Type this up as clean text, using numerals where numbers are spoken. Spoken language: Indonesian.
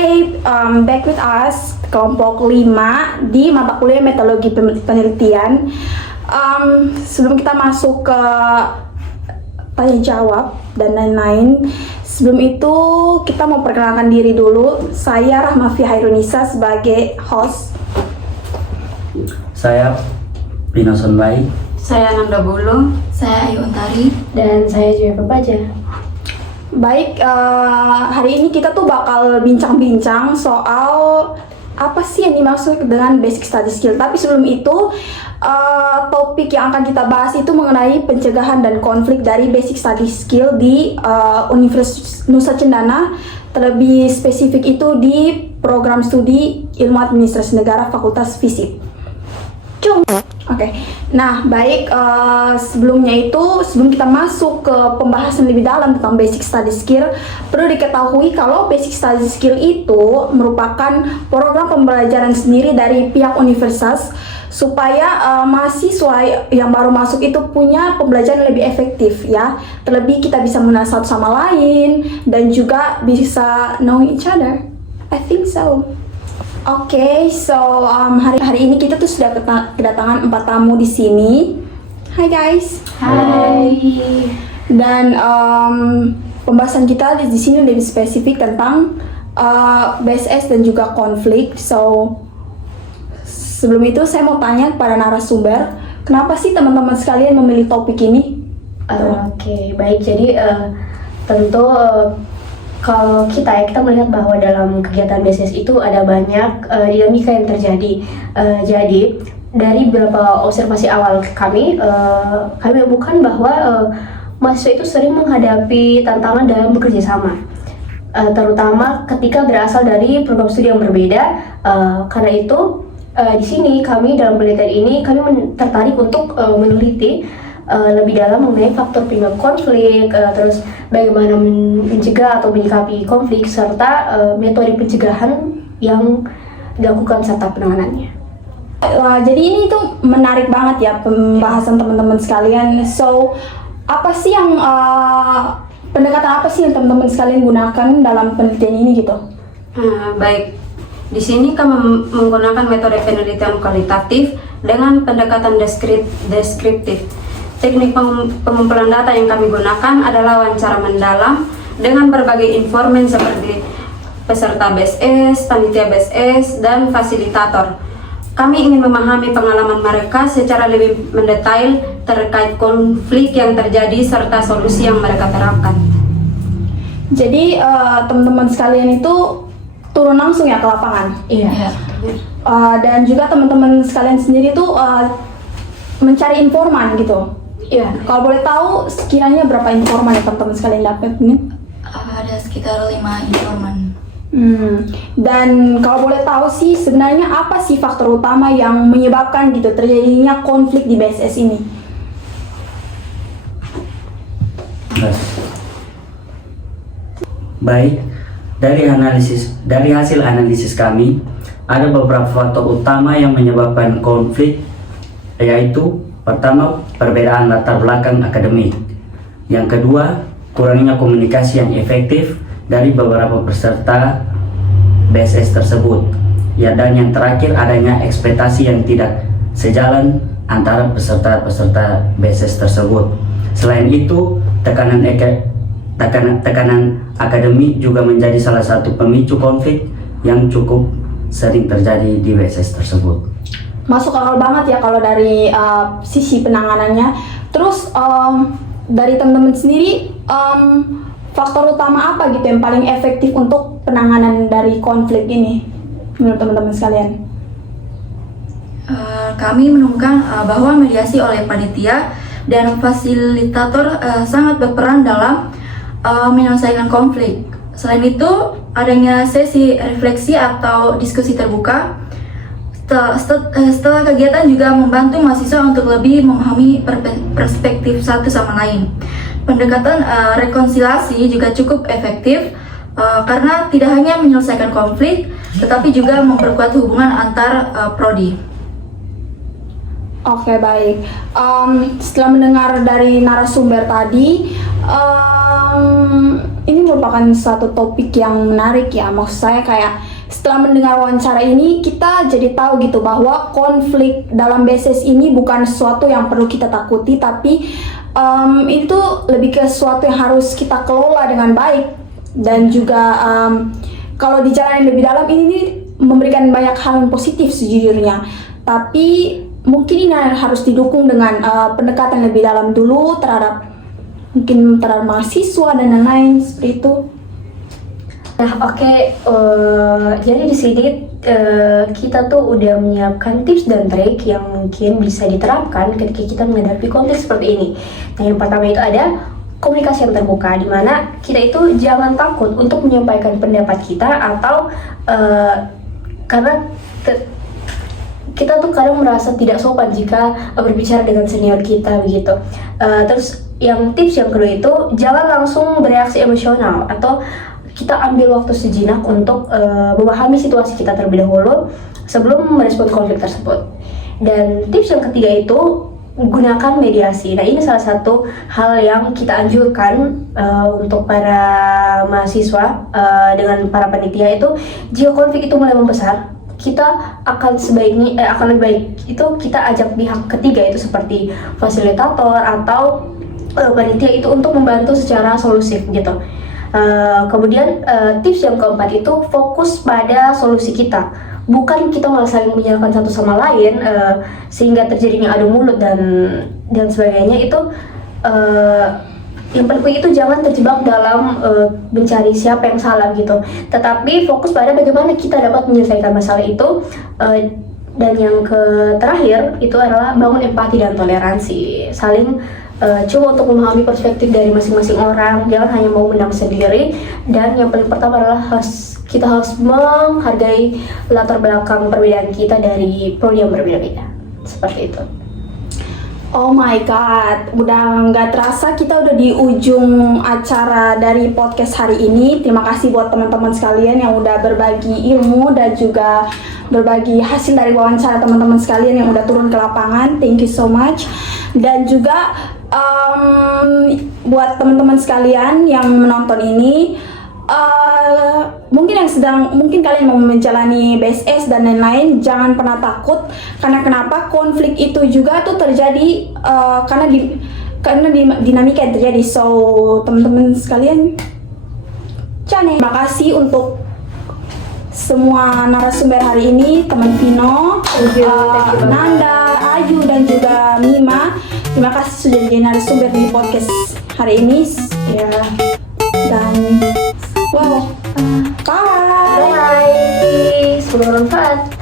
Today, back with us, kelompok 5 di mata kuliah metodologi penelitian. Sebelum kita masuk ke tanya jawab dan lain-lain, sebelum itu kita mau perkenalkan diri dulu. Saya Rahmafi Hairunisa sebagai host. Saya Pino Sonbai. Saya Nanda Bulu. Saya Ayu Untari. Dan saya Jennifer Baja. Baik, hari ini kita tuh bakal bincang-bincang soal apa sih yang dimaksud dengan basic study skill. Tapi sebelum itu, topik yang akan kita bahas itu mengenai pencegahan dan konflik dari basic study skill di Universitas Nusa Cendana. Terlebih spesifik itu di program studi Ilmu Administrasi Negara Fakultas Fisip. Oke. Nah, baik, sebelum kita masuk ke pembahasan lebih dalam tentang basic study skill, perlu diketahui kalau basic study skill itu merupakan program pembelajaran sendiri dari pihak universitas supaya mahasiswa yang baru masuk itu punya pembelajaran lebih efektif ya. Terlebih kita bisa mengenal satu sama lain dan juga bisa know each other. I think so. Oke, so hari ini kita tuh sudah kedatangan 4 tamu di sini. Hai guys. Hai. Dan pembahasan kita di sini lebih spesifik tentang BSS dan juga konflik. So sebelum itu saya mau tanya kepada narasumber, kenapa sih teman-teman sekalian memilih topik ini? Oke, baik. Jadi tentu kalau kita melihat bahwa dalam kegiatan BSS itu ada banyak dinamika yang terjadi. Jadi dari beberapa observasi awal kami menemukan bahwa mahasiswa itu sering menghadapi tantangan dalam bekerja sama, terutama ketika berasal dari program studi yang berbeda. Karena itu di sini kami dalam penelitian ini kami tertarik untuk meneliti lebih dalam mengenai faktor penyebab konflik, terus bagaimana mencegah atau menyikapi konflik, serta metode pencegahan yang dilakukan serta penanganannya. Jadi ini tuh menarik banget ya pembahasan teman-teman sekalian. So apa sih yang pendekatan apa sih yang teman-teman sekalian gunakan dalam penelitian ini gitu? Baik, di sini kami menggunakan metode penelitian kualitatif dengan pendekatan deskriptif. Teknik pengumpulan data yang kami gunakan adalah wawancara mendalam dengan berbagai informan seperti peserta BSS, panitia BSS, dan fasilitator. Kami ingin memahami pengalaman mereka secara lebih mendetail terkait konflik yang terjadi serta solusi yang mereka terapkan. Jadi teman-teman sekalian itu turun langsung ya ke lapangan? Iya. Dan juga teman-teman sekalian sendiri tuh mencari informan gitu? Iya. Kalau boleh tahu sekiranya berapa informan yang teman-teman sekalian dapat nih? Ada sekitar 5 informan. Dan kalau boleh tahu sih sebenarnya apa sih faktor utama yang menyebabkan gitu terjadinya konflik di BSS ini? Baik, dari hasil analisis kami, ada beberapa faktor utama yang menyebabkan konflik, yaitu pertama, perbedaan latar belakang akademik. Yang kedua, kurangnya komunikasi yang efektif dari beberapa peserta BSS tersebut. Ya, dan yang terakhir, adanya ekspektasi yang tidak sejalan antara peserta-peserta BSS tersebut. Selain itu, tekanan akademik juga menjadi salah satu pemicu konflik yang cukup sering terjadi di BSS tersebut. Masuk akal banget ya kalau dari sisi penanganannya. Terus dari teman-teman sendiri, faktor utama apa gitu yang paling efektif untuk penanganan dari konflik ini menurut teman-teman sekalian? Kami menemukan bahwa mediasi oleh panitia dan fasilitator sangat berperan dalam menyelesaikan konflik. Selain itu, adanya sesi refleksi atau diskusi terbuka setelah kegiatan juga membantu mahasiswa untuk lebih memahami perspektif satu sama lain. Pendekatan rekonsiliasi juga cukup efektif karena tidak hanya menyelesaikan konflik, tetapi juga memperkuat hubungan antar prodi. Oke, baik. Setelah mendengar dari narasumber tadi, ini menurut merupakan suatu topik yang menarik ya. Maksud saya kayak setelah mendengar wawancara ini kita jadi tahu gitu bahwa konflik dalam BSS ini bukan sesuatu yang perlu kita takuti, tapi itu lebih ke sesuatu yang harus kita kelola dengan baik. Dan juga kalau dijalani lebih dalam ini memberikan banyak hal yang positif sejujurnya. Tapi mungkin ini harus didukung dengan pendekatan lebih dalam dulu terhadap mahasiswa dan lain-lain seperti itu. Nah, oke, jadi di sini kita tuh udah menyiapkan tips dan trik yang mungkin bisa diterapkan ketika kita menghadapi konflik seperti ini. Nah, yang pertama itu ada komunikasi yang terbuka, di mana kita itu jangan takut untuk menyampaikan pendapat kita atau karena kita tuh kadang merasa tidak sopan jika berbicara dengan senior kita begitu. Terus yang tips yang kedua itu jangan langsung bereaksi emosional, atau kita ambil waktu sejenak untuk memahami situasi kita terlebih dahulu sebelum merespon konflik tersebut. Dan tips yang ketiga itu gunakan mediasi. Nah, ini salah satu hal yang kita anjurkan untuk para mahasiswa dengan para panitia itu, jika konflik itu mulai membesar, kita akan akan lebih baik itu kita ajak pihak ketiga itu seperti fasilitator atau panitia itu untuk membantu secara solusif gitu. Kemudian tips yang keempat itu fokus pada solusi kita, bukan kita malah saling menyalahkan satu sama lain sehingga terjadinya adu mulut dan sebagainya. Itu yang penting itu jangan terjebak dalam mencari siapa yang salah gitu, tetapi fokus pada bagaimana kita dapat menyelesaikan masalah itu. Dan yang terakhir itu adalah bangun empati dan toleransi, saling coba untuk memahami perspektif dari masing-masing orang, jangan hanya mau menang sendiri. Dan yang paling pertama adalah kita harus menghargai latar belakang perbedaan kita dari prodi yang berbeda-beda, seperti itu. Oh my god, udah nggak terasa kita udah di ujung acara dari podcast hari ini. Terima kasih buat teman-teman sekalian yang udah berbagi ilmu dan juga berbagi hasil dari wawancara teman-teman sekalian yang udah turun ke lapangan. Thank you so much. Dan juga buat teman-teman sekalian yang menonton ini, mungkin kalian mau menjalani BSS dan lain-lain, jangan pernah takut. Karena kenapa? Konflik itu juga tuh terjadi karena dinamika yang terjadi. So teman-teman sekalian, terima kasih untuk semua narasumber hari ini, teman Vino, Nanda, Ayu dan juga Mima. Terima kasih sudah jadi narasumber di podcast hari ini ya. Dan wow, bye. Semoga bermanfaat.